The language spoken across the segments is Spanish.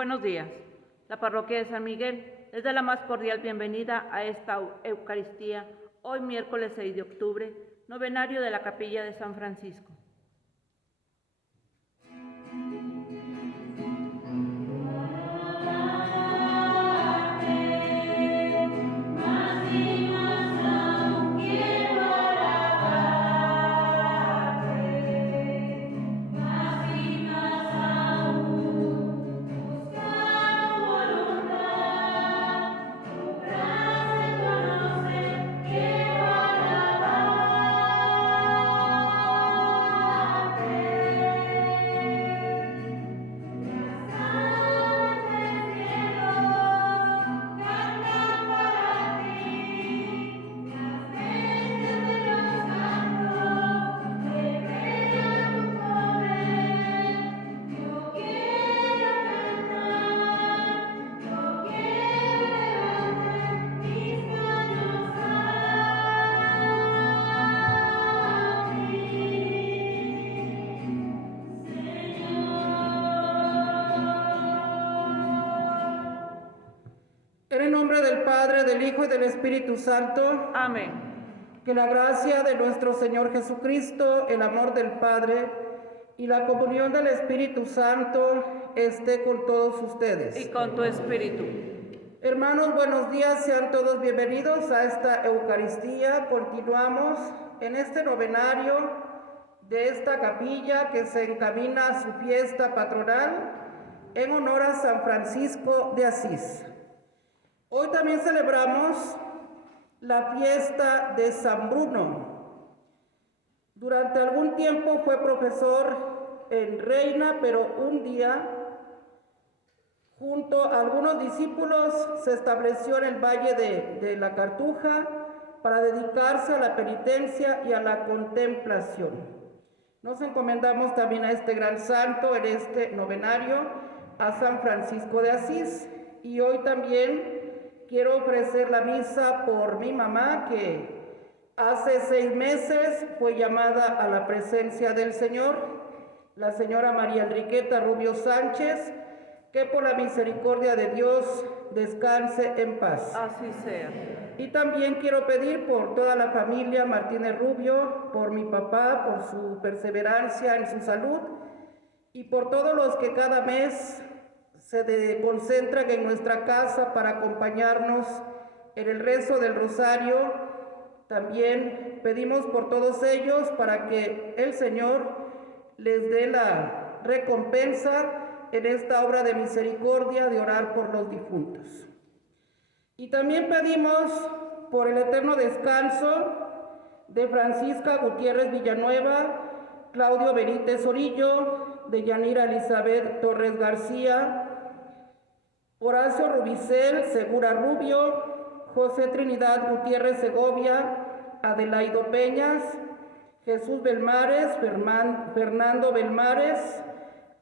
Buenos días. La parroquia de San Miguel les da la más cordial bienvenida a esta Eucaristía, hoy miércoles 6 de octubre, novenario de la Capilla de San Francisco. En el nombre del Padre, del Hijo y del Espíritu Santo. Amén. Que la gracia de nuestro Señor Jesucristo, el amor del Padre y la comunión del Espíritu Santo esté con todos ustedes. Y con tu espíritu. Hermanos, buenos días, sean todos bienvenidos a esta Eucaristía. Continuamos en este novenario de esta capilla que se encamina a su fiesta patronal en honor a San Francisco de Asís. Hoy también celebramos la fiesta de San Bruno. Durante algún tiempo fue profesor en Reina, pero un día, junto a algunos discípulos, se estableció en el Valle de la Cartuja para dedicarse a la penitencia y a la contemplación. Nos encomendamos también a este gran santo en este novenario, a San Francisco de Asís. Y hoy también quiero ofrecer la misa por mi mamá, que hace 6 meses fue llamada a la presencia del Señor, la señora María Enriqueta Rubio Sánchez, que por la misericordia de Dios descanse en paz. Así sea. Y también quiero pedir por toda la familia Martínez Rubio, por mi papá, por su perseverancia en su salud, y por todos los que cada mes se concentran en nuestra casa para acompañarnos en el rezo del rosario. También pedimos por todos ellos para que el Señor les dé la recompensa en esta obra de misericordia de orar por los difuntos. Y también pedimos por el eterno descanso de Francisca Gutiérrez Villanueva, Claudio Benítez Orillo, de Yanira Elizabeth Torres García, Horacio Rubicel Segura Rubio, José Trinidad Gutiérrez Segovia, Adelaido Peñas, Jesús Belmares, Fernando Belmares,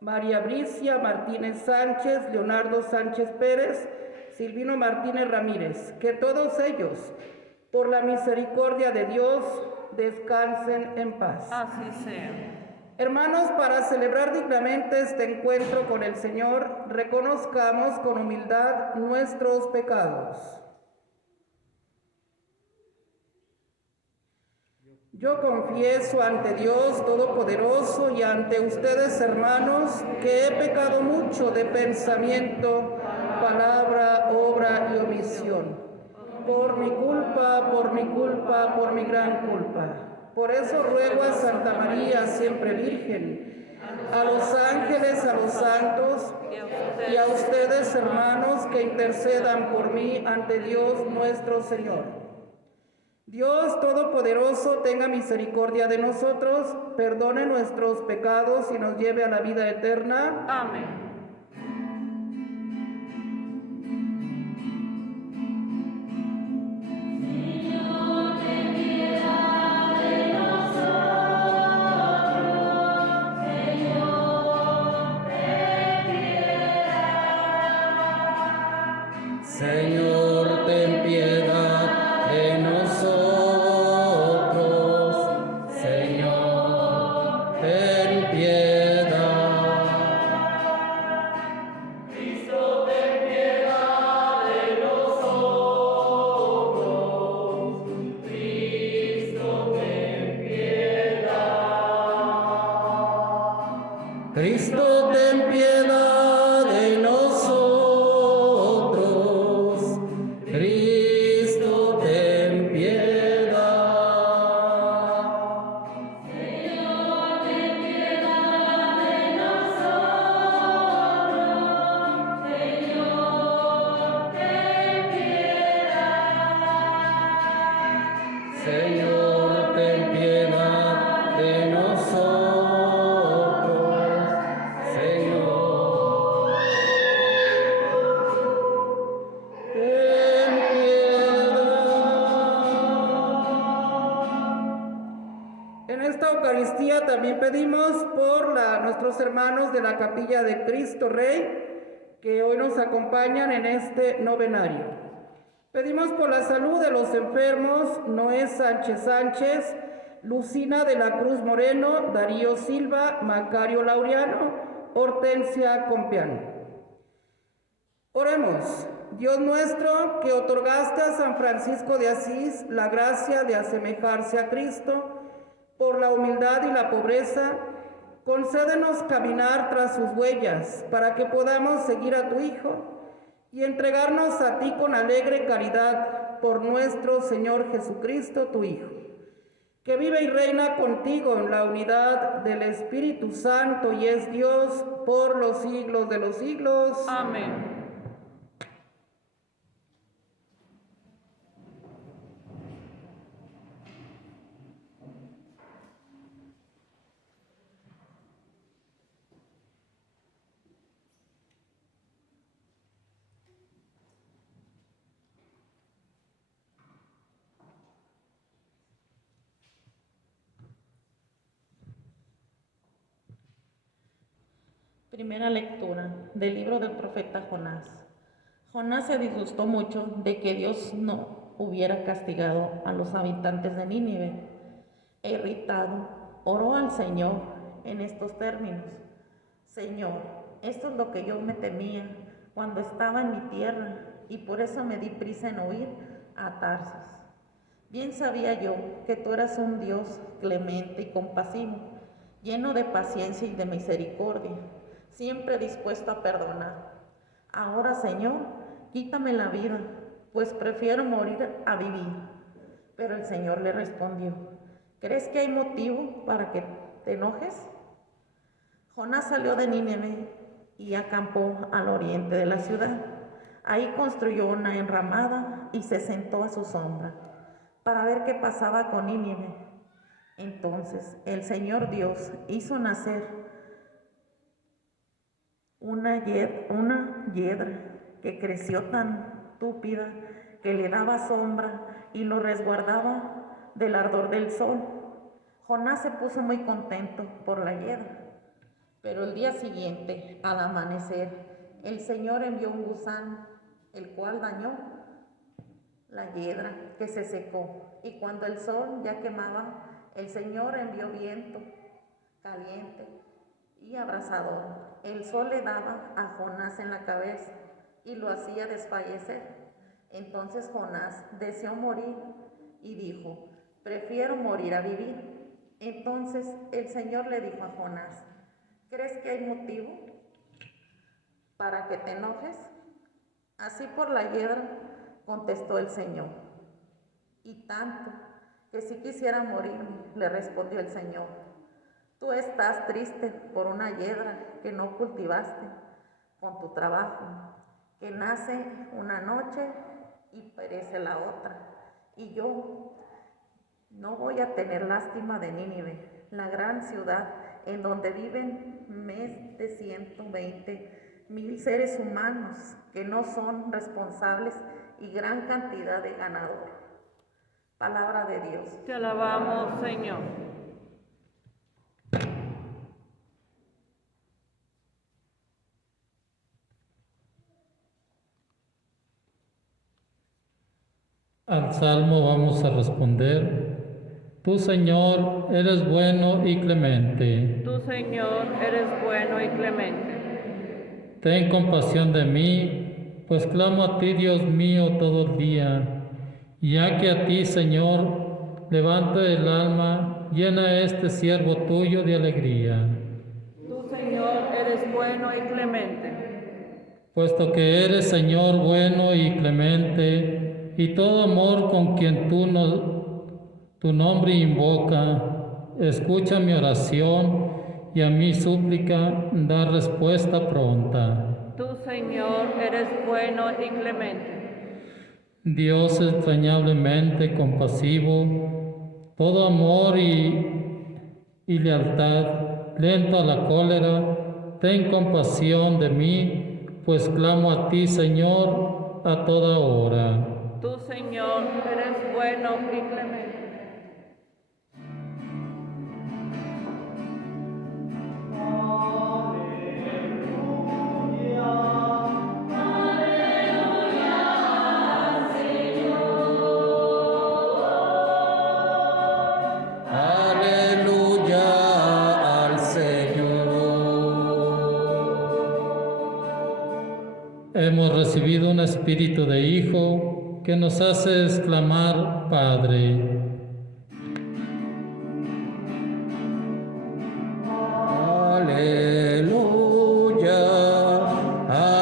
María Bricia Martínez Sánchez, Leonardo Sánchez Pérez, Silvino Martínez Ramírez. Que todos ellos, por la misericordia de Dios, descansen en paz. Así sea. Hermanos, para celebrar dignamente este encuentro con el Señor, reconozcamos con humildad nuestros pecados. Yo confieso ante Dios Todopoderoso y ante ustedes, hermanos, que he pecado mucho de pensamiento, palabra, obra y omisión. Por mi culpa, por mi gran culpa. Por eso ruego a Santa María, siempre Virgen, a los ángeles, a los santos y a ustedes, hermanos, que intercedan por mí ante Dios nuestro Señor. Dios Todopoderoso tenga misericordia de nosotros, perdone nuestros pecados y nos lleve a la vida eterna. Amén. Señor, ten piedad de nosotros. Señor, ten piedad. Cristo Cristo, ten piedad de nosotros. Cristo, ten piedad. Señor, ten piedad de nosotros. Señor, ten piedad. En esta Eucaristía también pedimos por nuestros hermanos de la Capilla de Cristo Rey que hoy nos acompañan en este novenario. Pedimos por la salud de los enfermos Noé Sánchez Sánchez, Lucina de la Cruz Moreno, Darío Silva, Macario Laureano, Hortensia Compián. Oremos. Dios nuestro, que otorgaste a San Francisco de Asís la gracia de asemejarse a Cristo por la humildad y la pobreza, concédenos caminar tras sus huellas para que podamos seguir a tu Hijo y entregarnos a ti con alegre caridad por nuestro Señor Jesucristo, tu Hijo, que vive y reina contigo en la unidad del Espíritu Santo y es Dios por los siglos de los siglos. Amén. Primera lectura del libro del profeta Jonás. Jonás se disgustó mucho de que Dios no hubiera castigado a los habitantes de Nínive. Irritado, oró al Señor en estos términos: Señor, esto es lo que yo me temía cuando estaba en mi tierra, y por eso me di prisa en huir a Tarsis. Bien sabía yo que tú eras un Dios clemente y compasivo, lleno de paciencia y de misericordia, siempre dispuesto a perdonar. Ahora, Señor, quítame la vida, pues prefiero morir a vivir. Pero el Señor le respondió: ¿crees que hay motivo para que te enojes? Jonás salió de Nínive y acampó al oriente de la ciudad. Ahí construyó una enramada y se sentó a su sombra para ver qué pasaba con Nínive. Entonces el Señor Dios hizo nacer una hiedra que creció tan túpida que le daba sombra y lo resguardaba del ardor del sol. Jonás se puso muy contento por la hiedra. Pero el día siguiente, al amanecer, el Señor envió un gusano, el cual dañó la hiedra, que se secó. Y cuando el sol ya quemaba, el Señor envió viento caliente y abrasador. El sol le daba a Jonás en la cabeza y lo hacía desfallecer. Entonces Jonás deseó morir y dijo: prefiero morir a vivir. Entonces el Señor le dijo a Jonás: ¿crees que hay motivo para que te enojes? Así por la hiedra, contestó el Señor. Y tanto que si quisiera morirme, le respondió el Señor. Tú estás triste por una hiedra que no cultivaste con tu trabajo, que nace una noche y perece la otra. Y yo no voy a tener lástima de Nínive, la gran ciudad en donde viven más de 120,000 seres humanos que no son responsables y gran cantidad de ganado. Palabra de Dios. Te alabamos, Señor. Al Salmo vamos a responder: Tú, Señor, eres bueno y clemente. Tú, Señor, eres bueno y clemente. Ten compasión de mí, pues clamo a ti, Dios mío, todo el día. Ya que a ti, Señor, levanto el alma, llena este siervo tuyo de alegría. Tú, Señor, bueno y clemente. Puesto que eres, Señor, bueno y clemente, y todo amor con quien tu nombre invoca, escucha mi oración y a mi súplica da respuesta pronta. Tú, Señor, eres bueno y clemente. Dios extrañablemente compasivo, todo amor y lealtad, lento a la cólera, ten compasión de mí, pues clamo a ti, Señor, a toda hora. Tú, Señor, eres bueno y clemente. Aleluya al Señor. Hemos recibido un espíritu de Hijo que nos hace exclamar, Padre. Aleluya,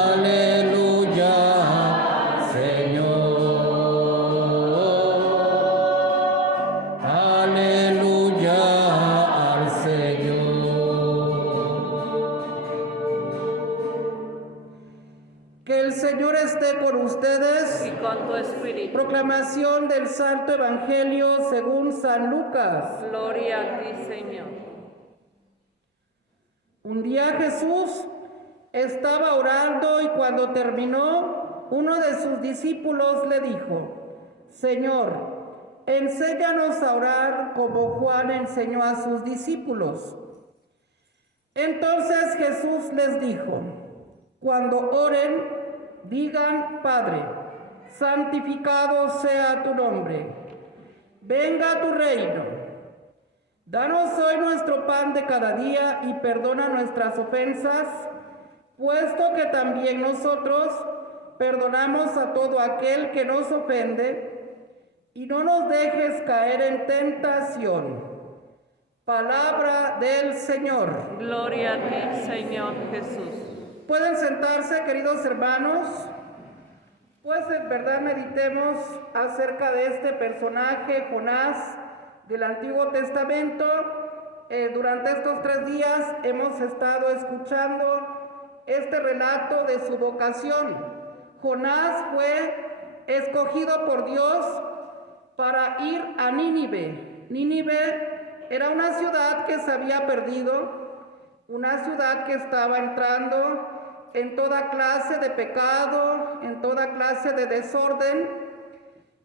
aleluya, Señor. Aleluya al Señor. Que el Señor esté con ustedes. Y con tu espíritu. Proclamación del Santo Evangelio según San Lucas. Gloria a ti, Señor. Un día Jesús estaba orando y cuando terminó, uno de sus discípulos le dijo: Señor, enséñanos a orar como Juan enseñó a sus discípulos. Entonces Jesús les dijo: cuando oren, digan: Padre, santificado sea tu nombre, venga tu reino. Danos hoy nuestro pan de cada día y perdona nuestras ofensas, puesto que también nosotros perdonamos a todo aquel que nos ofende, y no nos dejes caer en tentación. Palabra del Señor. Gloria a ti, Señor Jesús. Pueden sentarse, queridos hermanos. Pues en verdad meditemos acerca de este personaje, Jonás, del Antiguo Testamento. Durante estos 3 días hemos estado escuchando este relato de su vocación. Jonás fue escogido por Dios para ir a Nínive. Nínive era una ciudad que se había perdido, una ciudad que estaba entrando en toda clase de pecado, en toda clase de desorden.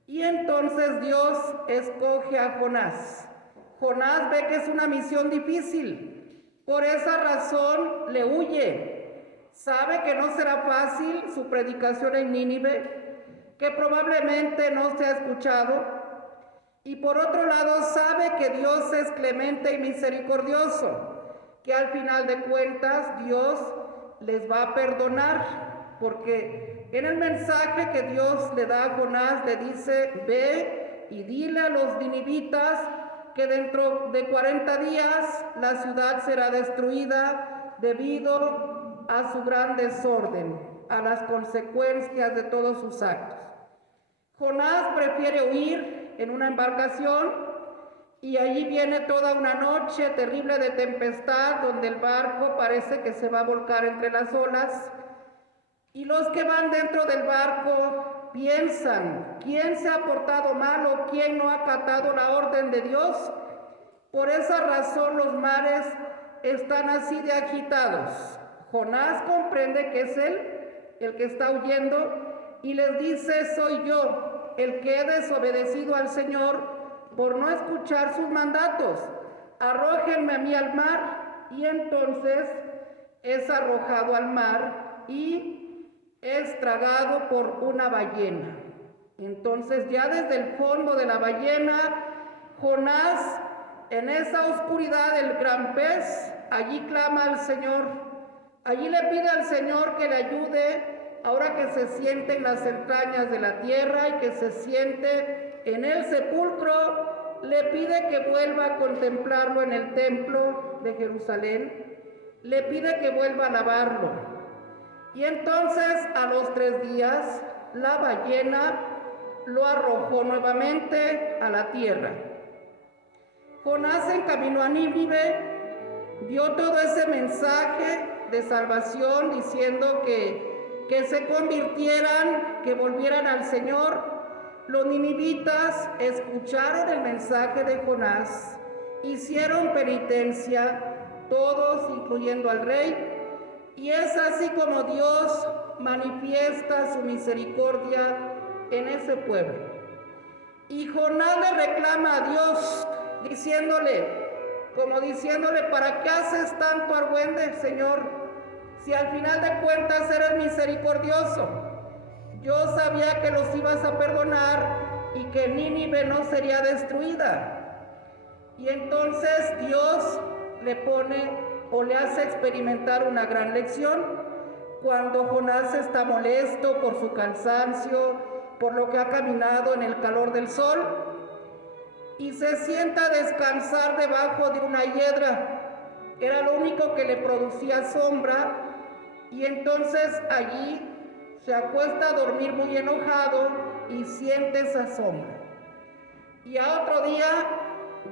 Y entonces Dios escoge a Jonás. Jonás ve que es una misión difícil, por esa razón le huye. Sabe que no será fácil su predicación en Nínive, que probablemente no se ha escuchado. Y por otro lado sabe que Dios es clemente y misericordioso, que al final de cuentas Dios les va a perdonar, porque en el mensaje que Dios le da a Jonás le dice: ve y dile a los ninivitas que dentro de 40 días la ciudad será destruida debido a su gran desorden, a las consecuencias de todos sus actos. Jonás prefiere huir en una embarcación y allí viene toda una noche terrible de tempestad donde el barco parece que se va a volcar entre las olas. Y los que van dentro del barco piensan: ¿quién se ha portado mal o quién no ha acatado la orden de Dios? Por esa razón los mares están así de agitados. Jonás comprende que es él el que está huyendo y les dice: soy yo el que he desobedecido al Señor por no escuchar sus mandatos. Arrójenme a mí al mar. Y entonces es arrojado al mar y es tragado por una ballena. Entonces ya desde el fondo de la ballena, Jonás, en esa oscuridad del gran pez, allí clama al Señor. Allí le pide al Señor que le ayude ahora que se siente en las entrañas de la tierra y que se siente en el sepulcro. Le pide que vuelva a contemplarlo en el templo de Jerusalén. le pide que vuelva a lavarlo. Y entonces a los 3 días la ballena lo arrojó nuevamente a la tierra. Jonás se encaminó a Nínive, dio todo ese mensaje de salvación diciendo que se convirtieran, que volvieran al Señor. Los ninivitas escucharon el mensaje de Jonás, hicieron penitencia, todos incluyendo al rey, y es así como Dios manifiesta su misericordia en ese pueblo. Y Jonás le reclama a Dios, diciéndole, ¿para qué haces tanto argüende, Señor? Si al final de cuentas eres misericordioso. Yo sabía que los ibas a perdonar y que Nínive no sería destruida. Y entonces Dios le pone o le hace experimentar una gran lección cuando Jonás está molesto por su cansancio, por lo que ha caminado en el calor del sol, y se sienta a descansar debajo de una hiedra. Era lo único que le producía sombra, y entonces allí se acuesta a dormir muy enojado y siente esa sombra. Y a otro día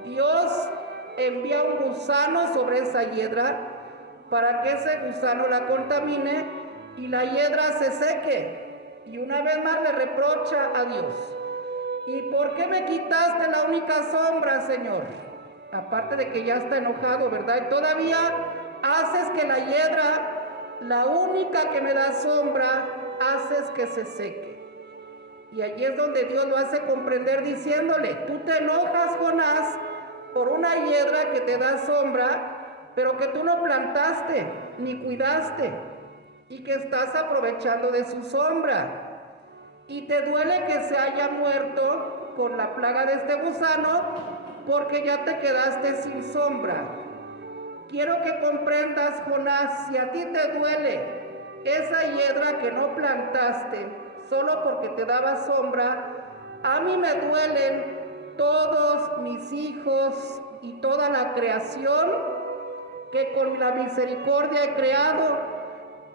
Dios envía un gusano sobre esa hiedra para que ese gusano la contamine y la hiedra se seque. Y una vez más le reprocha a Dios: ¿y por qué me quitaste la única sombra, Señor? Aparte de que ya está enojado, ¿verdad? Y todavía haces que la hiedra, la única que me da sombra, haces que se seque. Y allí es donde Dios lo hace comprender diciéndole: tú te enojas, Jonás, por una hiedra que te da sombra, pero que tú no plantaste ni cuidaste y que estás aprovechando de su sombra. Y te duele que se haya muerto con la plaga de este gusano porque ya te quedaste sin sombra. Quiero que comprendas, Jonás, si a ti te duele esa hiedra que no plantaste solo porque te daba sombra, a mí me duelen todos mis hijos y toda la creación que con la misericordia he creado,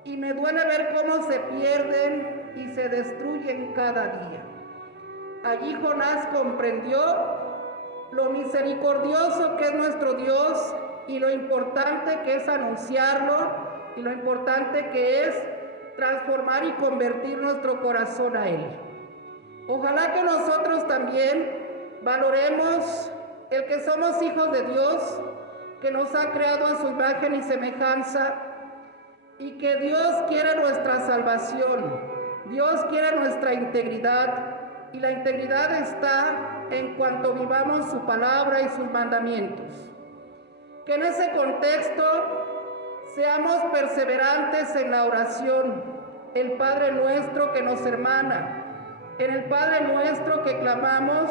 y me duele ver cómo se pierden y se destruyen cada día. Allí Jonás comprendió lo misericordioso que es nuestro Dios y lo importante que es anunciarlo y lo importante que es transformar y convertir nuestro corazón a Él. Ojalá que nosotros también valoremos el que somos hijos de Dios, que nos ha creado a su imagen y semejanza, y que Dios quiere nuestra salvación, Dios quiere nuestra integridad, y la integridad está en cuanto vivamos su palabra y sus mandamientos. Que en ese contexto seamos perseverantes en la oración, el Padre nuestro que nos hermana, en el Padre nuestro que clamamos,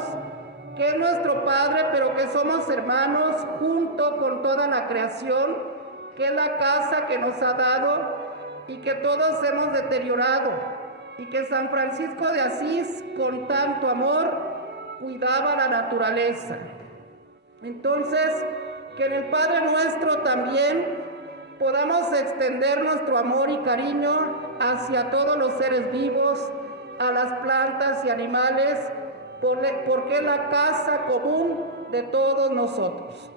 que es nuestro Padre, pero que somos hermanos junto con toda la creación, que es la casa que nos ha dado y que todos hemos deteriorado, y que San Francisco de Asís, con tanto amor, cuidaba la naturaleza. Entonces, que en el Padre nuestro también podamos extender nuestro amor y cariño hacia todos los seres vivos, a las plantas y animales, porque es la casa común de todos nosotros.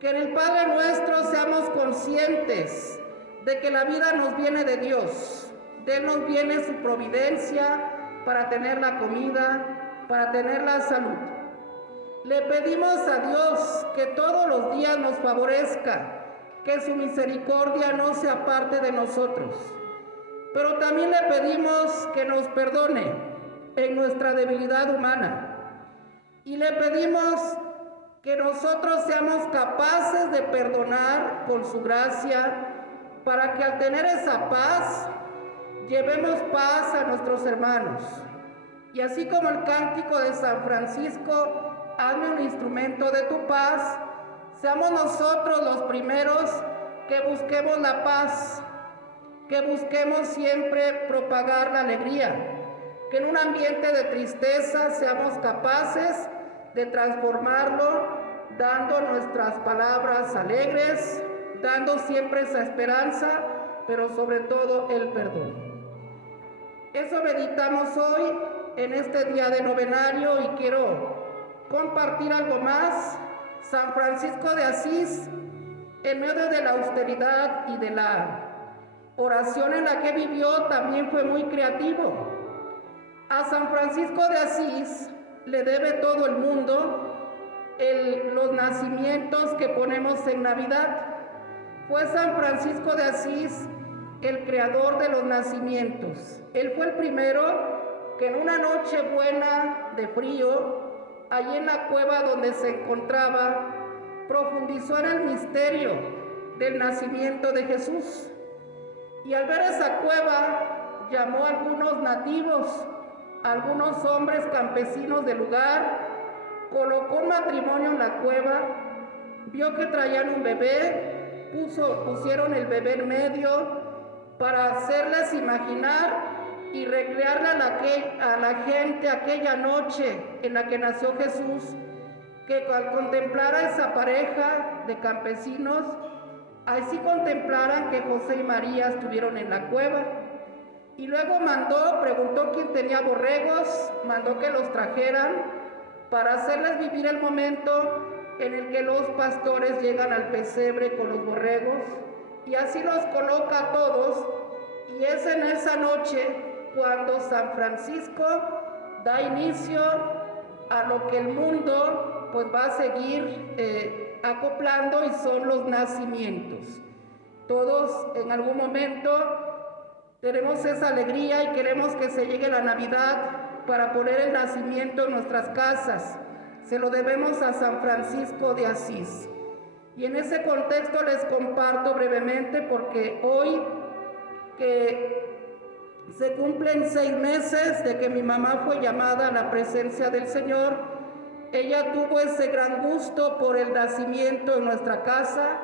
Que en el Padre nuestro seamos conscientes de que la vida nos viene de Dios, de Él nos viene su providencia para tener la comida, para tener la salud. Le pedimos a Dios que todos los días nos favorezca, que su misericordia no se aparte de nosotros. Pero también le pedimos que nos perdone en nuestra debilidad humana. Y le pedimos que nosotros seamos capaces de perdonar con su gracia, para que al tener esa paz, llevemos paz a nuestros hermanos. Y así como el cántico de San Francisco, hazme un instrumento de tu paz, seamos nosotros los primeros que busquemos la paz, que busquemos siempre propagar la alegría, que en un ambiente de tristeza seamos capaces de transformarlo, dando nuestras palabras alegres, dando siempre esa esperanza, pero sobre todo el perdón. Eso meditamos hoy en este día de novenario y quiero compartir algo más. San Francisco de Asís, en medio de la austeridad y de la oración en la que vivió, también fue muy creativo. A San Francisco de Asís le debe todo el mundo los nacimientos que ponemos en Navidad. Fue San Francisco de Asís el creador de los nacimientos. Él fue el primero que en una noche buena de frío, allí en la cueva donde se encontraba, profundizó en el misterio del nacimiento de Jesús. Y al ver esa cueva, llamó a algunos nativos, a algunos hombres campesinos del lugar, colocó un matrimonio en la cueva, vio que traían un bebé, pusieron el bebé en medio para hacerles imaginar y recrearle a la gente aquella noche en la que nació Jesús, que al contemplar a esa pareja de campesinos, así contemplaran que José y María estuvieron en la cueva. Y luego preguntó quién tenía borregos, mandó que los trajeran para hacerles vivir el momento en el que los pastores llegan al pesebre con los borregos, y así los coloca a todos, y es en esa noche cuando San Francisco da inicio a lo que el mundo pues va a seguir acoplando, y son los nacimientos. Todos en algún momento tenemos esa alegría y queremos que se llegue la Navidad para poner el nacimiento en nuestras casas. Se lo debemos a San Francisco de Asís. Y en ese contexto les comparto brevemente, porque hoy que se cumplen 6 meses de que mi mamá fue llamada a la presencia del Señor, ella tuvo ese gran gusto por el nacimiento en nuestra casa.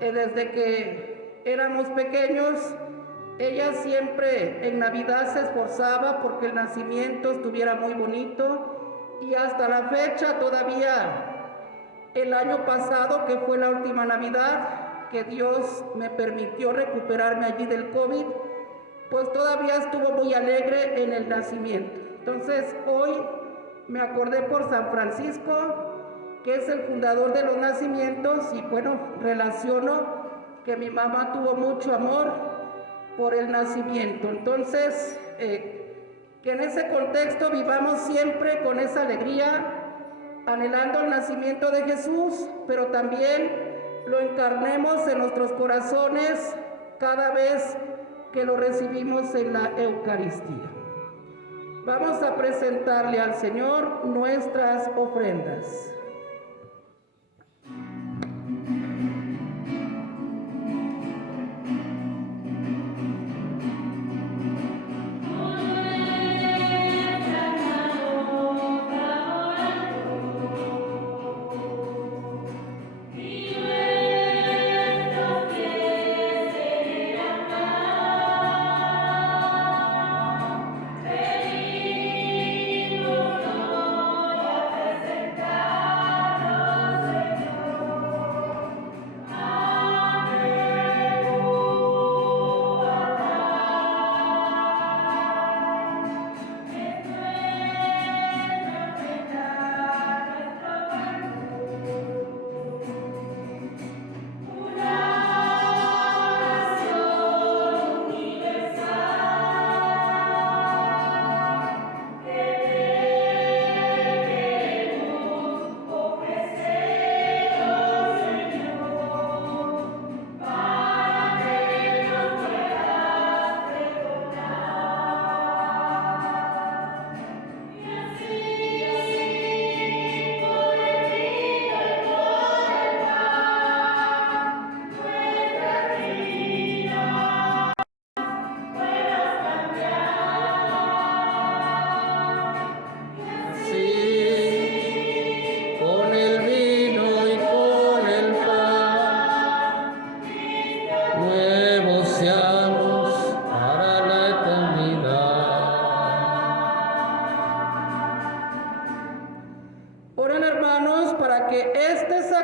Desde que éramos pequeños, ella siempre en Navidad se esforzaba porque el nacimiento estuviera muy bonito, y hasta la fecha todavía, el año pasado, que fue la última Navidad que Dios me permitió recuperarme allí del COVID, pues todavía estuvo muy alegre en el nacimiento. Entonces hoy me acordé por San Francisco, que es el fundador de los nacimientos, y bueno, relaciono que mi mamá tuvo mucho amor por el nacimiento. Entonces, que en ese contexto vivamos siempre con esa alegría, anhelando el nacimiento de Jesús, pero también lo encarnemos en nuestros corazones cada vez que lo recibimos en la Eucaristía. Vamos a presentarle al Señor nuestras ofrendas.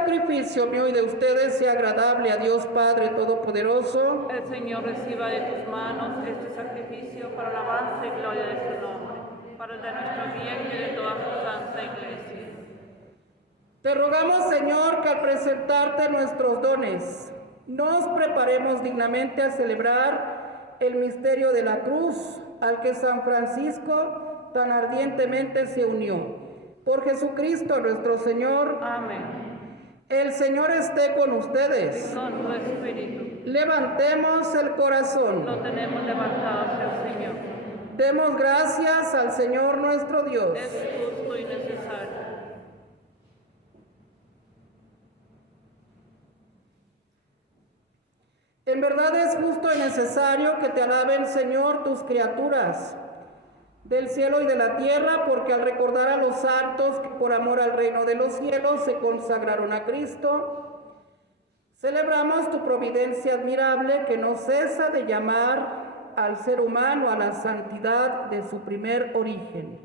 sacrificio mío y de ustedes sea agradable a Dios Padre Todopoderoso. El Señor reciba de tus manos este sacrificio para alabanza y gloria de su nombre, para el de nuestro bien y de toda su santa iglesia. Te rogamos, Señor, que al presentarte nuestros dones, nos preparemos dignamente a celebrar el misterio de la cruz, al que San Francisco tan ardientemente se unió. Por Jesucristo nuestro Señor. Amén. El Señor esté con ustedes. Y con tu espíritu. Levantemos el corazón. Lo tenemos levantado hacia el Señor. Demos gracias al Señor nuestro Dios. Es justo y necesario. En verdad es justo y necesario que te alaben, Señor, tus criaturas del cielo y de la tierra, porque al recordar a los santos que por amor al reino de los cielos se consagraron a Cristo, celebramos tu providencia admirable que no cesa de llamar al ser humano a la santidad de su primer origen,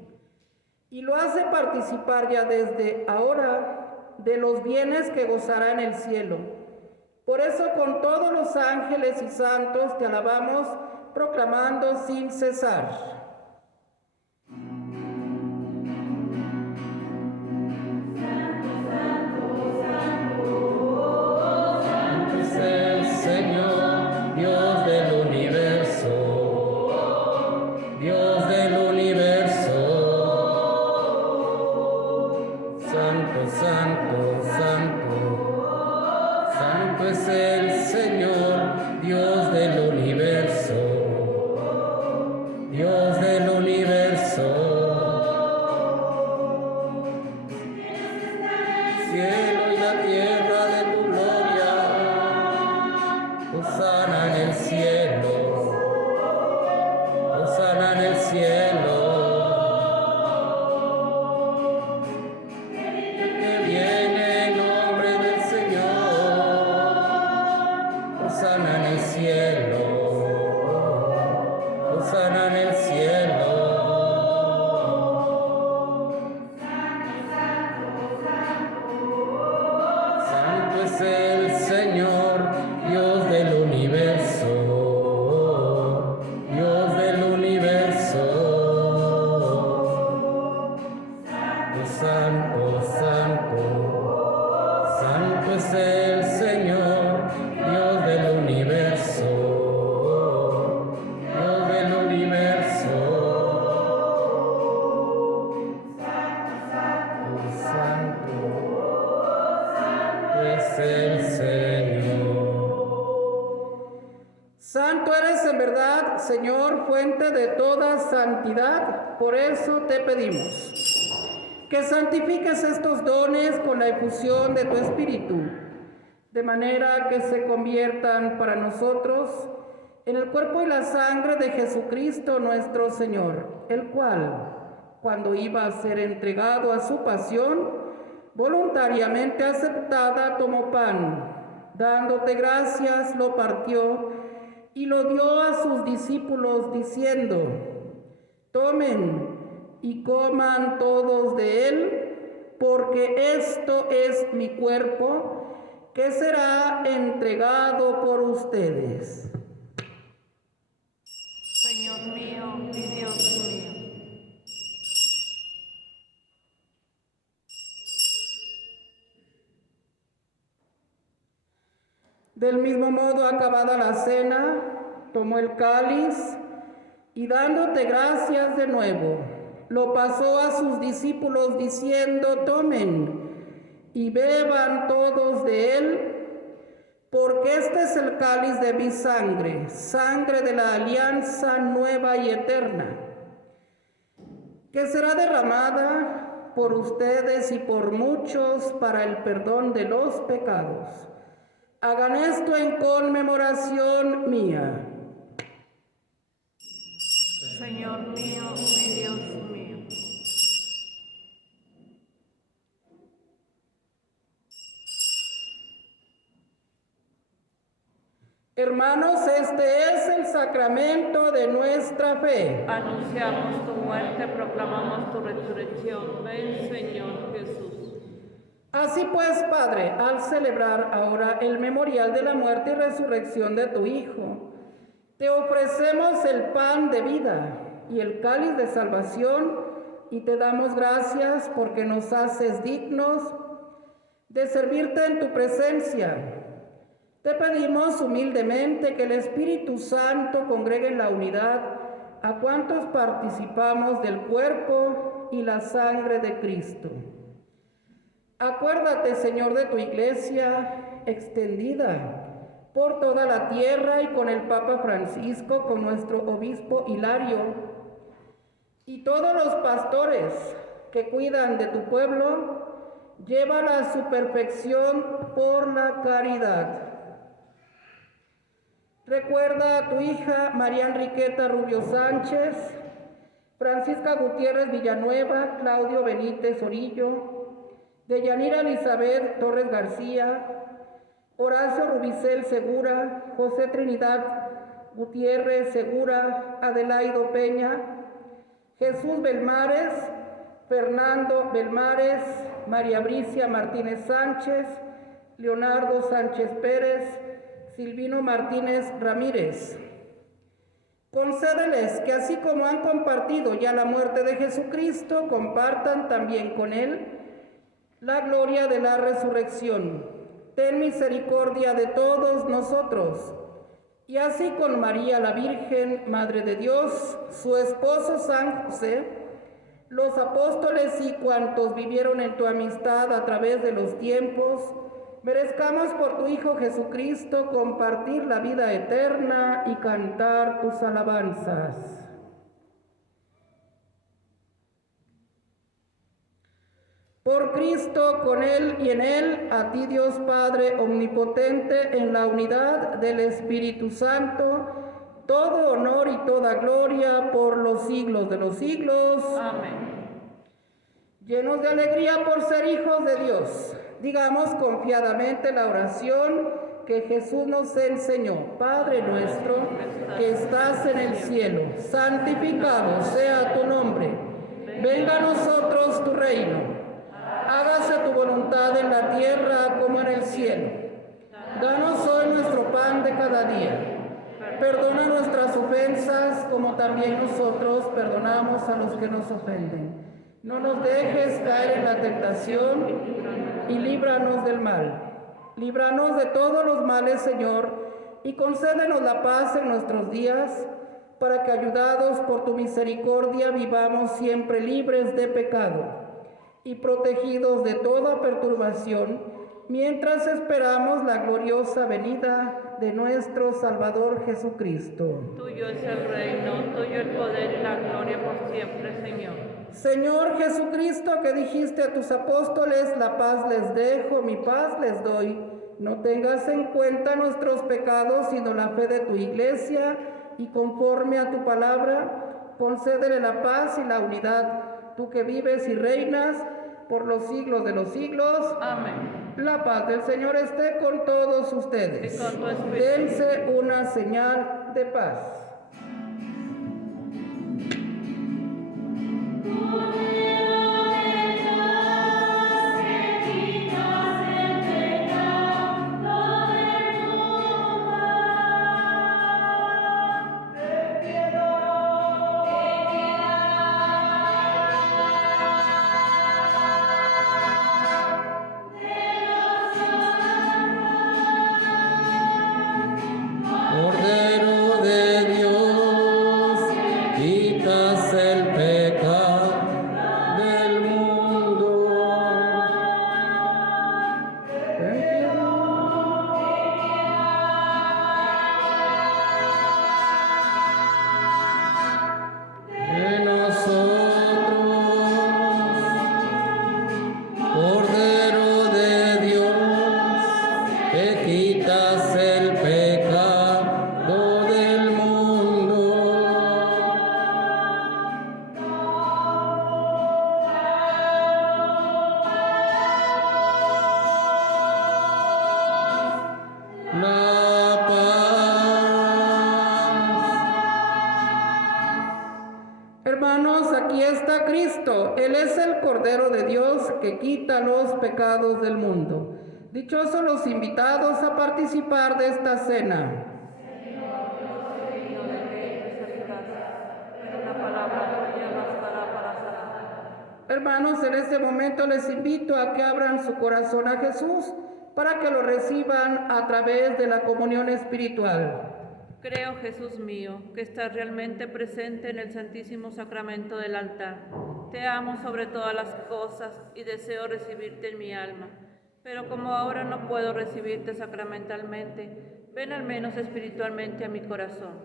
y lo hace participar ya desde ahora de los bienes que gozará en el cielo. Por eso con todos los ángeles y santos te alabamos, proclamando sin cesar. Santo eres en verdad, Señor, fuente de toda santidad. Por eso te pedimos que santifiques estos dones con la efusión de tu Espíritu, de manera que se conviertan para nosotros en el cuerpo y la sangre de Jesucristo nuestro Señor, el cual, cuando iba a ser entregado a su pasión, voluntariamente aceptada, tomó pan, dándote gracias, lo partió y lo dio a sus discípulos, diciendo: tomen y coman todos de él, porque esto es mi cuerpo, que será entregado por ustedes. Señor mío y Dios mío. Del mismo modo, acabada la cena, tomó el cáliz y dándote gracias de nuevo, lo pasó a sus discípulos diciendo: tomen y beban todos de él, porque este es el cáliz de mi sangre, sangre de la alianza nueva y eterna, que será derramada por ustedes y por muchos para el perdón de los pecados. Hagan esto en conmemoración mía. Señor mío y Dios mío. Hermanos, este es el sacramento de nuestra fe. Anunciamos tu muerte, proclamamos tu resurrección. Ven, Señor Jesús. Así pues, Padre, al celebrar ahora el memorial de la muerte y resurrección de tu Hijo, te ofrecemos el pan de vida y el cáliz de salvación y te damos gracias porque nos haces dignos de servirte en tu presencia. Te pedimos humildemente que el Espíritu Santo congregue en la unidad a cuantos participamos del cuerpo y la sangre de Cristo. Acuérdate, Señor, de tu iglesia extendida por toda la tierra y con el Papa Francisco, con nuestro obispo Hilario y todos los pastores que cuidan de tu pueblo, llévala a su perfección por la caridad. Recuerda a tu hija María Enriqueta Rubio Sánchez, Francisca Gutiérrez Villanueva, Claudio Benítez Orillo, Deyanira Elizabeth Torres García, Horacio Rubicel Segura, José Trinidad Gutiérrez Segura, Adelaido Peña, Jesús Belmares, Fernando Belmares, María Bricia Martínez Sánchez, Leonardo Sánchez Pérez, Silvino Martínez Ramírez. Concédeles que así como han compartido ya la muerte de Jesucristo, compartan también con Él la gloria de la resurrección. Ten misericordia de todos nosotros, y así con María la Virgen, Madre de Dios, su esposo San José, los apóstoles y cuantos vivieron en tu amistad a través de los tiempos, merezcamos por tu Hijo Jesucristo compartir la vida eterna y cantar tus alabanzas. Por Cristo, con Él y en Él, a ti Dios Padre Omnipotente, en la unidad del Espíritu Santo, todo honor y toda gloria por los siglos de los siglos. Amén. Llenos de alegría por ser hijos de Dios, digamos confiadamente la oración que Jesús nos enseñó. Padre nuestro, que estás en el cielo, santificado sea tu nombre. Venga a nosotros tu reino. Hágase tu voluntad en la tierra como en el cielo. Danos hoy nuestro pan de cada día. Perdona nuestras ofensas como también nosotros perdonamos a los que nos ofenden. No nos dejes caer en la tentación y líbranos del mal. Líbranos de todos los males, Señor, y concédenos la paz en nuestros días, para que, ayudados por tu misericordia, vivamos siempre libres de pecado y protegidos de toda perturbación, mientras esperamos la gloriosa venida de nuestro Salvador Jesucristo. Tuyo es el reino, tuyo el poder y la gloria por siempre, Señor. Señor Jesucristo, que dijiste a tus apóstoles, la paz les dejo, mi paz les doy, no tengas en cuenta nuestros pecados, sino la fe de tu iglesia, y conforme a tu palabra, concédele la paz y la unidad, tú que vives y reinas por los siglos de los siglos. Amén. La paz del Señor esté con todos ustedes. Y con tu espíritu. Dense una señal de paz. Cordero de Dios. a Cristo. Él es el Cordero de Dios que quita los pecados del mundo. Dichosos los invitados a participar de esta cena. Hermanos, en este momento les invito a que abran su corazón a Jesús para que lo reciban a través de la comunión espiritual. Creo, Jesús mío, que estás realmente presente en el Santísimo Sacramento del altar. Te amo sobre todas las cosas y deseo recibirte en mi alma. Pero como ahora no puedo recibirte sacramentalmente, ven al menos espiritualmente a mi corazón.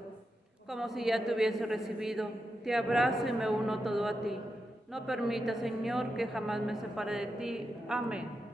Como si ya te hubiese recibido, te abrazo y me uno todo a ti. No permita, Señor, que jamás me separe de ti. Amén.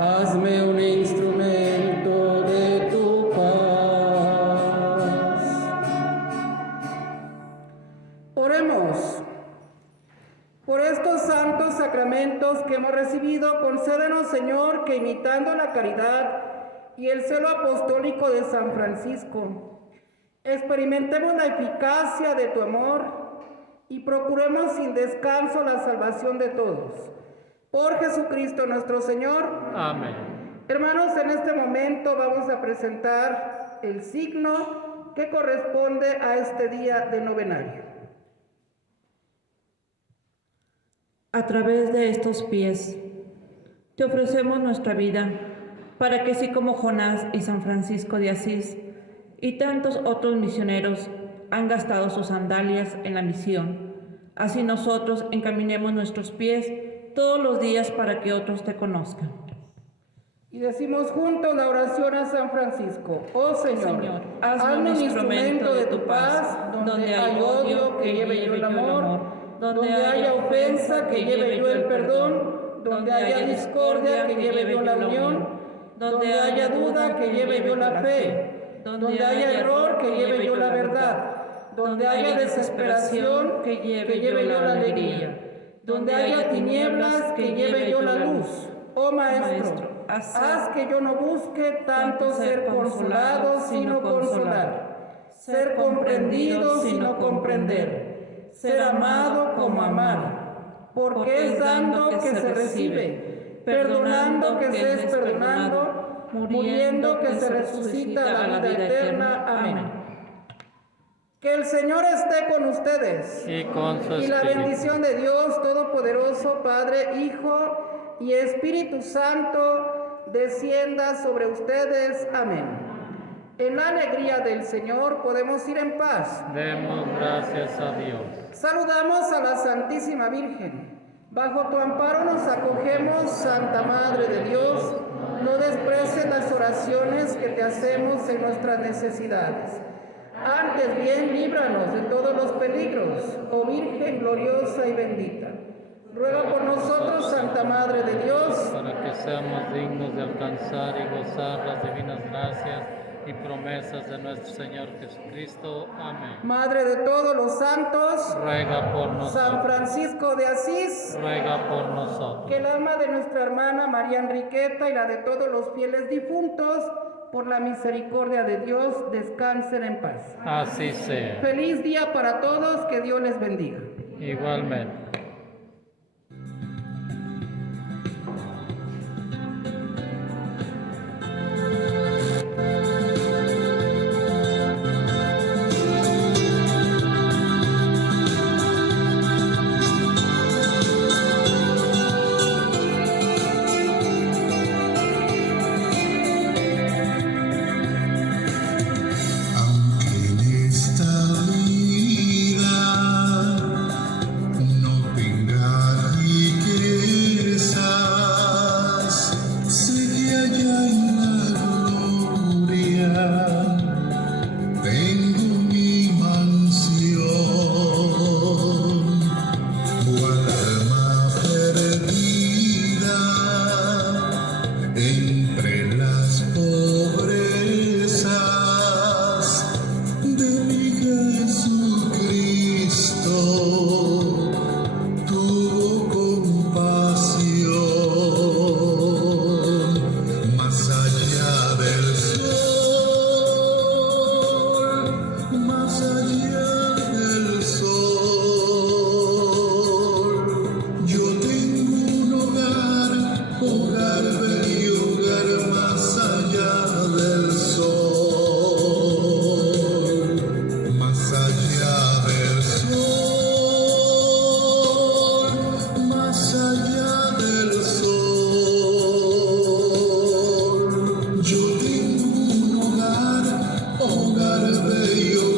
Hazme un instrumento de tu paz. Oremos. Por estos santos sacramentos que hemos recibido, concédenos, Señor, que imitando la caridad y el celo apostólico de San Francisco, experimentemos la eficacia de tu amor y procuremos sin descanso la salvación de todos. Por Jesucristo nuestro Señor. Amén. Hermanos, en este momento vamos a presentar el signo que corresponde a este día de novenario. A través de estos pies te ofrecemos nuestra vida, para que así como Jonás y San Francisco de Asís y tantos otros misioneros han gastado sus sandalias en la misión, así nosotros encaminemos nuestros pies todos los días para que otros te conozcan. Y decimos juntos la oración a San Francisco. Oh Señor, hazme un instrumento de tu paz, donde hay odio, que lleve yo el amor, donde haya ofensa, que lleve yo el perdón, donde haya discordia, que lleve yo la unión, donde haya duda, que lleve yo la fe, donde haya error, que lleve yo la verdad, donde haya desesperación, que lleve yo la alegría, donde haya tinieblas, que lleve yo la luz. Oh Maestro, haz que yo no busque tanto ser consolado, sino consolar, ser comprendido, sino comprender, ser amado como amar, porque es dando que se recibe, perdonando que se es perdonando, muriendo que se resucita a la vida eterna. Amén. Que el Señor esté con ustedes Y con su y la espíritu. bendición de Dios Todopoderoso, Padre, Hijo y Espíritu Santo, descienda sobre ustedes. Amén. En la alegría del Señor podemos ir en paz. Demos gracias a Dios. Saludamos a la Santísima Virgen. Bajo tu amparo nos acogemos, Santa Madre de Dios. No desprecies las oraciones que te hacemos en nuestras necesidades. Antes bien, líbranos de todos los peligros, oh Virgen gloriosa y bendita. Ruega por nosotros, Santa Madre de Dios, Para que seamos dignos de alcanzar y gozar las divinas gracias y promesas de nuestro Señor Jesucristo. Amén. Madre de todos los santos, Ruega por San nosotros. Francisco de Asís, Ruega por nosotros. que el alma de nuestra hermana María Enriqueta y la de todos los fieles difuntos, por la misericordia de Dios, descansen en paz. Así sea. Feliz día para todos, que Dios les bendiga. Igualmente. Aunque en esta vida no tenga riquezas, sé que allá en la gloria tengo mi mansión. Cual alma perdida entre las pobrezas de mi Jesucristo, tuvo compasión. Más allá del sol, más allá del sol, yo tengo un hogar, hogar bello, hogar más allá del sol, más allá del sol, más allá del sol. Yo tengo un hogar, hogar bello,